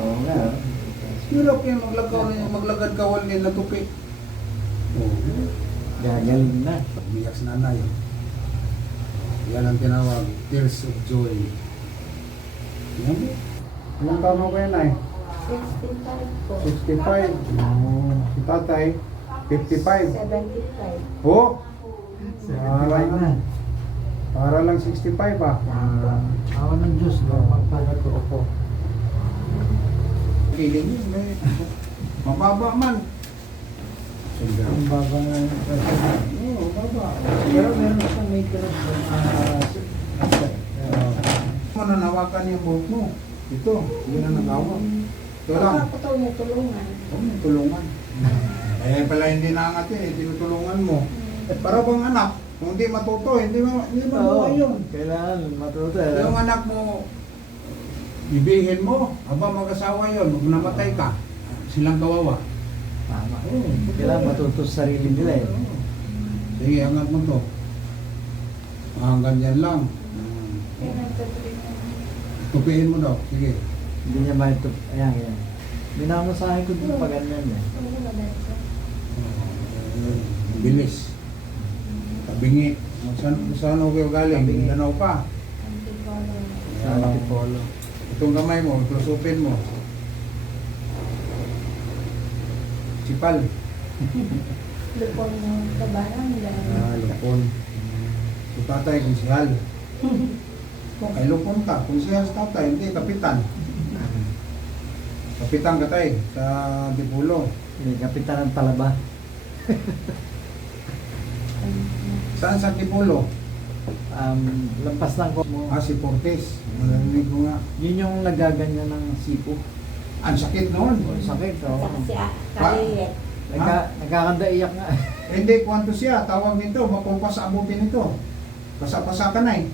Oo nga. Hirap yan, maglagad kawal din na tupi. Gagaling na. Umiyak si nanay. Yan ang tinawag, tears of joy. Yan mo. Ilang taon mo kayo, nay? 65 po. 65. Si tatay, 55. 75. Oh! Sabay na. Para lang 65 ah. Awa ng Diyos, magpagatuo po. Kiling yun, may mababa man. Ang baba nga yung Oo, mababa. Pero meron sa may kirot doon. Mananawakan yung buhok mo. Ito, hindi na nagawak. Ito lang. Baka ko niya tulungan. May tulungan. Eh pala hindi naangat eh, tinutulungan mo. Para bang anak, kung hindi matuto, hindi mabuhay yun. Kailangan matuto. Yung anak mo, ibihin mo, aba mag-asawa yun, kung namatay ka, silang kawawa. Tama. Kailangan matuto sa sarili nila eh. Sige, angat mo to. Ganyan lang. Kaya nagtatuloy na. Tupiin mo daw, sige. Hindi niya maitup. Ayan, ayan. Minamasahin ko din pag ganyan eh. Ano ba dito? Bilis. Tabingi. Saan ako kayo galing? Tabingi. Mindanao pa. Antipolo. Sa Antipolo. Itong kamay mo, tusupin mo. Sipal. Lupon ng tabanan. Lupon. Si tatay, konsihal. Kung ay lupon ka, konsihal sa tatay, hindi, kapitan. Kapitan ka tayo sa Antipolo. May kapitan ng Talaba. Saan sa Antipolo? Lampas lang ko mo. Si Portes. Marinig ko nga. Yun yung nagaganyan ng sipo. Ang sakit noon. Sakit, oo. Kasi kaliit. Nagkakanda-iyak nga. Hindi, kwanto siya. Tawag nito, mapumpas sa abutin nito. Pasa-pasa ka na eh.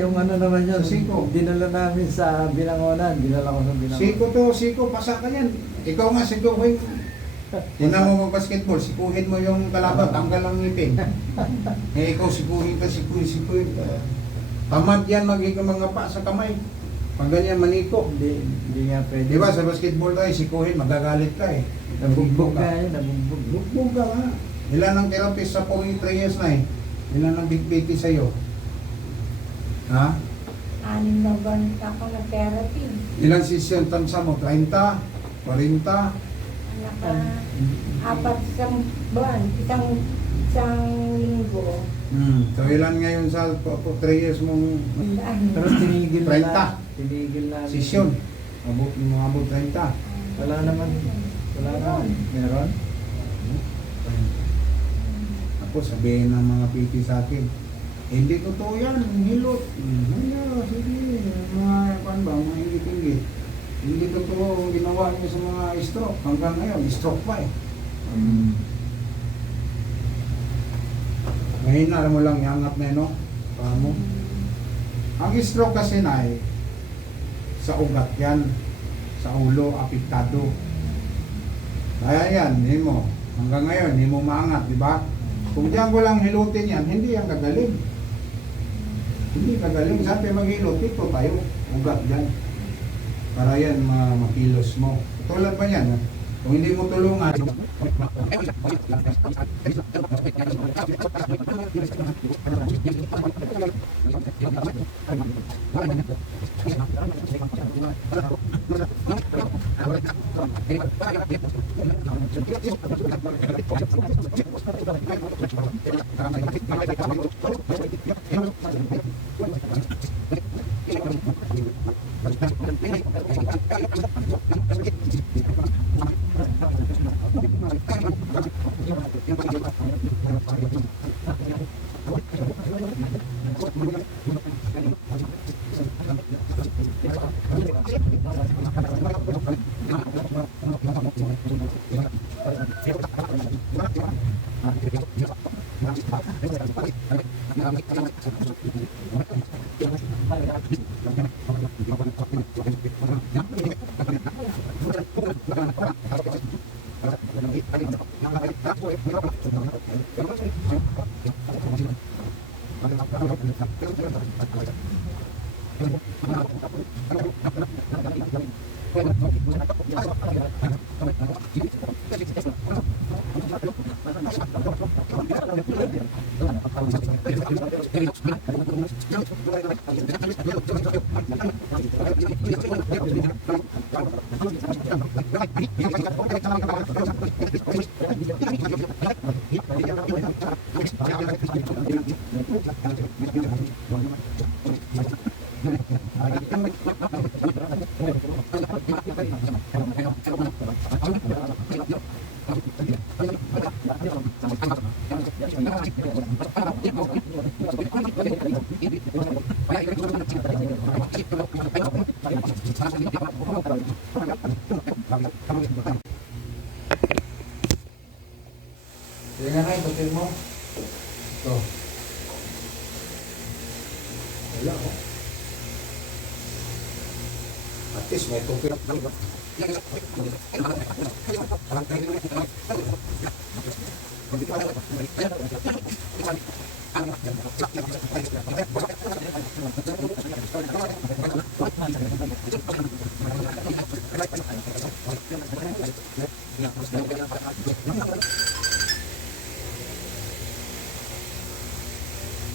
Yung ano naman yun, Siko. dinala namin sa Binangonan. Dinala ko sa Binangonan. Siko to, siko, pasa ka yan. Ikaw nga, sikuhin. Tingnan mo mag-basketball, sikuhin mo yung kalaban, tanggal ang ngipin. Ikaw sikuhin ka, sikuhin. Tamad yan, magiging mga pa sa kamay. Pag ganyan, maniko. Hindi nga pwede. Di ba, sa basketball tayo, sikuhin, magagalit ka eh. Nabugbog ka eh, nabugbog. Bugbog ka nga. Ilan ang therapist sa 3 years na eh? Ilan ang big-biti sa'yo? Ha? 6 na buwan ako na therapy. Ilang session tansa mo? 30? 40? Apat isang buwan. Isang linggo. So ilan ngayon sa 3 years mong Pero tinigil 30. na. Tinigil na. session? Mga abot 30. Wala naman. Wala naman. Meron? Ako sabihin ng mga PT sa akin, hindi totoo yan, hilot. Ano, sige, mga mga ingit-ingit. Hindi totoo ang ginawa niyo sa mga stroke. Hanggang ngayon, stroke pa eh. Ngayon na mo lang, iangat na no? Paano? Ang stroke kasi na sa ugat yan, sa ulo, apektado. Kaya yan, hindi mo. Hanggang ngayon, hindi mo maangat, di ba? Kung diyan ko lang hilutin yan, hindi yan kagaling. Hindi kagaling. Sabi maghilot, ito tayo. Ugat dyan. Para yan makilos mo. Tulad pa yan. Kung hindi mo tulungan, Sige nga na, itutin mo. Ito. Wala ko. At least may tupin.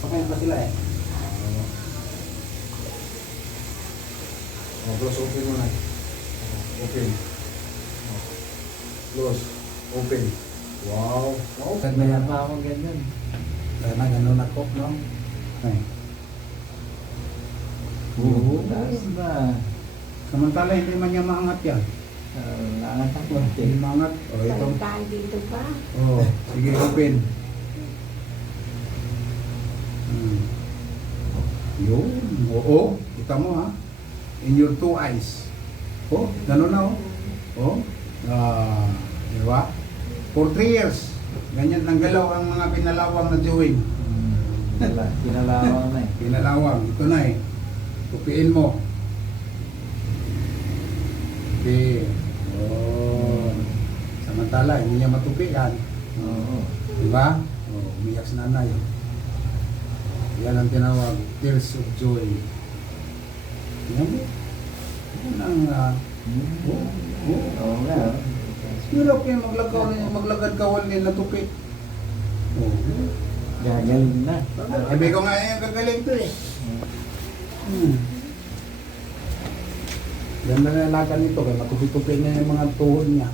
Pakain pa sila eh. Close, open mo na. Open. Close. Open. Wow. Wow. Ganda yan pa akong ganyan. Kaya na gano'n ako, no? Ay. Oo. Taas na. Samantala, hindi man niya maangat yan. Lahat ang Hindi konti. maangat. O, ito. Tayo dito pa. Oh, sige, open. Yun. Oo. Kita mo, ha? In your two eyes. Oh, gano'n na, oh. Oh. Di ba? For 3 years. Ganyan ang galaw ang mga pinalawang na join. Kinalawang na eh. Pinalawang. Ito na eh. Tupiin mo. Okay. Oh. Samantala, hindi niya matupian. Oo. Diba? Oh, umiyak si nanay. Yan ang tinawag, tears of joy. Yan mo. Yan ang, Oo nga. hirap yan, maglagad kawal din na tupi. Oh. Gagaling na. Sabi ko nga yung gagaling to eh. Ganda na lakan nito, kaya matupi-tupi na yung mga tuhod niya.